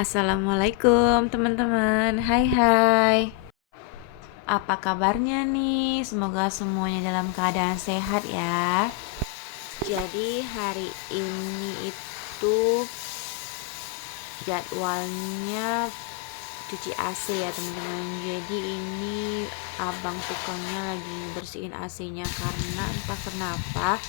Assalamualaikum teman-teman. Hai hai. Apa kabarnya nih? Semoga semuanya dalam keadaan sehat ya. Jadi hari ini itu jadwalnya cuci AC ya teman-teman. Jadi ini abang tukangnya lagi bersihin AC-nya karena entah kenapa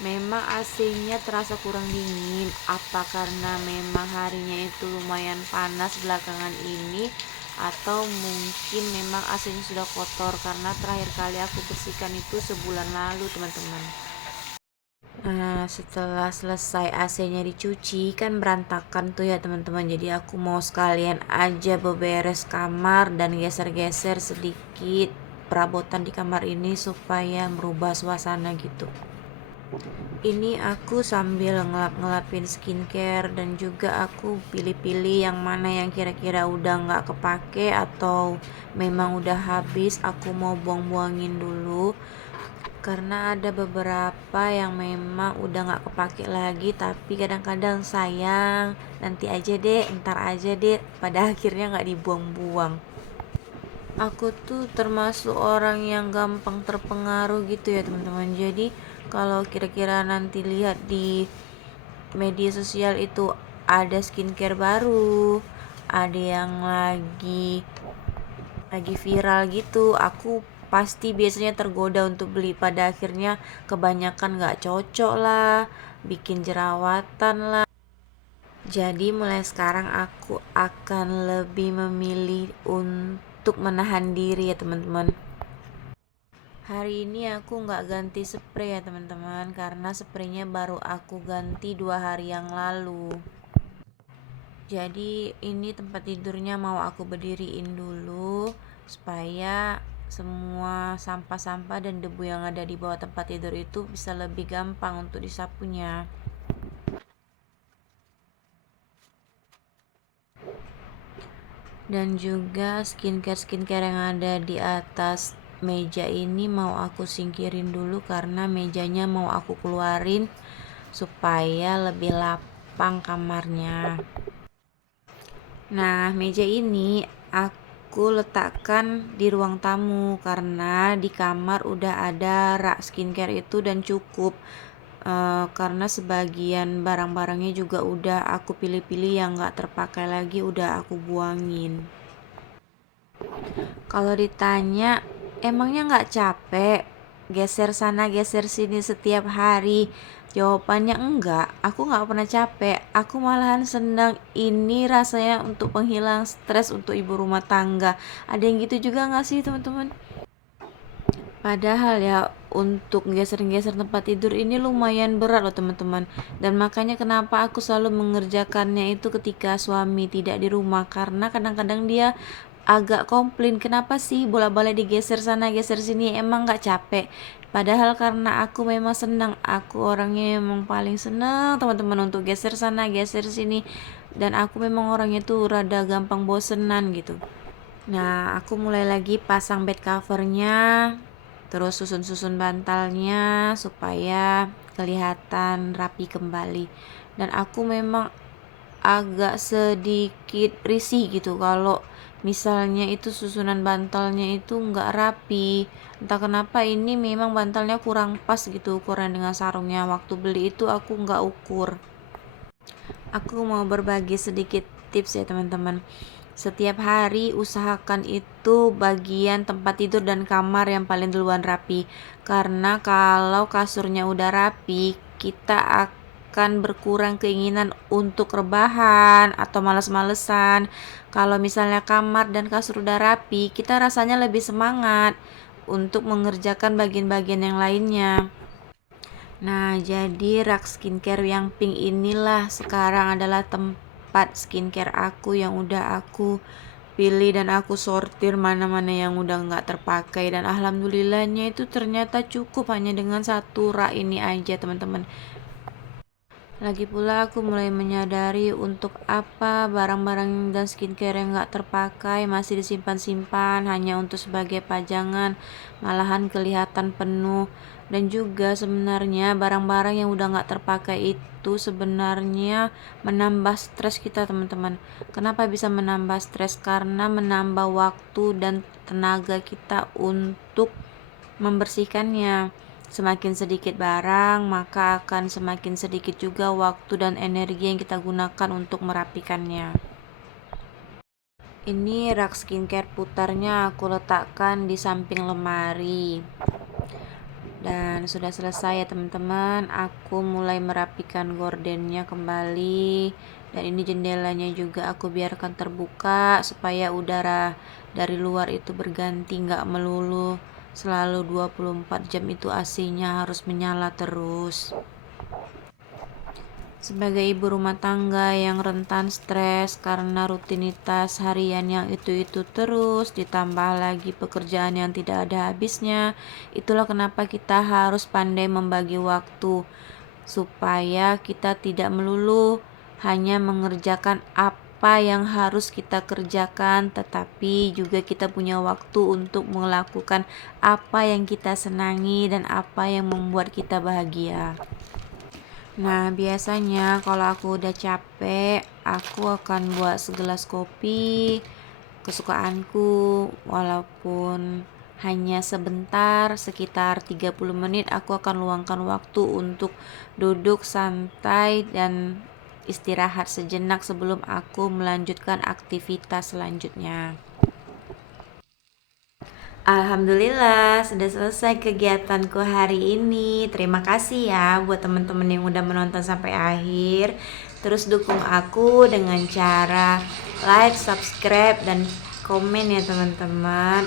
memang AC-nya terasa kurang dingin. Apa karena memang harinya itu lumayan panas belakangan ini, atau mungkin memang AC-nya sudah kotor karena terakhir kali aku bersihkan itu sebulan lalu teman-teman. Nah, setelah selesai AC-nya dicuci kan berantakan tuh ya teman-teman. Jadi aku mau sekalian aja beberes kamar dan geser-geser sedikit perabotan di kamar ini supaya merubah suasana gitu. Ini aku sambil ngelap-ngelapin skincare dan juga aku pilih-pilih yang mana yang kira-kira udah nggak kepake atau memang udah habis, aku mau buang-buangin dulu karena ada beberapa yang memang udah nggak kepake lagi, tapi kadang-kadang sayang, nanti aja deh, ntar aja deh, pada akhirnya nggak dibuang-buang. Aku tuh termasuk orang yang gampang terpengaruh gitu ya teman-teman. Jadi kalau kira-kira nanti lihat di media sosial itu ada skincare baru, ada yang lagi viral gitu, aku pasti biasanya tergoda untuk beli. Pada akhirnya kebanyakan gak cocok lah, bikin jerawatan lah. Jadi mulai sekarang aku akan lebih memilih untuk menahan diri ya teman-teman. Hari ini aku nggak ganti spray ya teman-teman, karena spraynya baru aku ganti 2 hari yang lalu. Jadi ini tempat tidurnya mau aku berdiriin dulu supaya semua sampah-sampah dan debu yang ada di bawah tempat tidur itu bisa lebih gampang untuk disapunya. Dan juga skincare yang ada di atas meja ini mau aku singkirin dulu karena mejanya mau aku keluarin supaya lebih lapang kamarnya. Nah, meja ini aku letakkan di ruang tamu karena di kamar udah ada rak skincare itu dan cukup. Karena sebagian barang-barangnya juga udah aku pilih-pilih yang gak terpakai lagi, udah aku buangin. Kalau ditanya, emangnya gak capek geser sana geser sini setiap hari? Jawabannya enggak, aku gak pernah capek. Aku malahan senang, ini rasanya untuk penghilang stres untuk ibu rumah tangga. Ada yang gitu juga gak sih teman-teman? Padahal ya untuk geser-geser tempat tidur ini lumayan berat loh teman-teman. Dan makanya kenapa aku selalu mengerjakannya itu ketika suami tidak di rumah, karena kadang-kadang dia agak komplain, kenapa sih bola-balik digeser sana geser sini, emang gak capek? Padahal karena aku memang senang, aku orangnya memang paling senang teman-teman untuk geser sana geser sini, dan aku memang orangnya tuh rada gampang bosenan gitu. Nah, aku mulai lagi pasang bed covernya, terus susun-susun bantalnya supaya kelihatan rapi kembali. Dan aku memang agak sedikit risih gitu kalau misalnya itu susunan bantalnya itu nggak rapi. Entah kenapa ini memang bantalnya kurang pas gitu ukuran dengan sarungnya. Waktu beli itu aku nggak ukur. Aku mau berbagi sedikit tips ya teman-teman. Setiap hari usahakan itu bagian tempat tidur dan kamar yang paling duluan rapi. Karena kalau kasurnya udah rapi, kita akan berkurang keinginan untuk rebahan atau males-malesan. Kalau misalnya kamar dan kasur udah rapi, kita rasanya lebih semangat untuk mengerjakan bagian-bagian yang lainnya. Nah, jadi rak skincare yang pink inilah sekarang adalah tempat skincare aku yang udah aku pilih dan aku sortir mana-mana yang udah nggak terpakai, dan alhamdulillahnya itu ternyata cukup hanya dengan satu rak ini aja teman-teman. Lagi pula aku mulai menyadari untuk apa barang-barang dan skincare yang gak terpakai masih disimpan-simpan hanya untuk sebagai pajangan, malahan kelihatan penuh. Dan juga sebenarnya barang-barang yang udah gak terpakai itu sebenarnya menambah stres kita, teman-teman. Kenapa bisa menambah stres? Karena menambah waktu dan tenaga kita untuk membersihkannya. Semakin sedikit barang, maka akan semakin sedikit juga waktu dan energi yang kita gunakan untuk merapikannya. Ini rak skincare putarnya aku letakkan di samping lemari. Dan sudah selesai ya teman-teman. Aku mulai merapikan gordennya kembali. Dan ini jendelanya juga aku biarkan terbuka supaya udara dari luar itu berganti, nggak melulu selalu 24 jam itu AC-nya harus menyala terus. Sebagai ibu rumah tangga yang rentan stres karena rutinitas harian yang itu-itu terus, ditambah lagi pekerjaan yang tidak ada habisnya, itulah kenapa kita harus pandai membagi waktu supaya kita tidak melulu hanya mengerjakan apa yang harus kita kerjakan, tetapi juga kita punya waktu untuk melakukan apa yang kita senangi dan apa yang membuat kita bahagia. Nah, biasanya kalau aku udah capek, aku akan buat segelas kopi kesukaanku, walaupun hanya sebentar, sekitar 30 menit aku akan luangkan waktu untuk duduk santai dan istirahat sejenak sebelum aku melanjutkan aktivitas selanjutnya. Alhamdulillah sudah selesai kegiatanku hari ini. Terima kasih ya buat teman-teman yang udah menonton sampai akhir. Terus dukung aku dengan cara like, subscribe, dan komen ya teman-teman,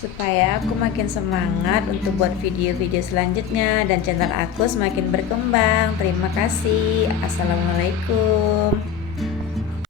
supaya aku makin semangat untuk buat video-video selanjutnya dan channel aku semakin berkembang. Terima kasih. Assalamualaikum.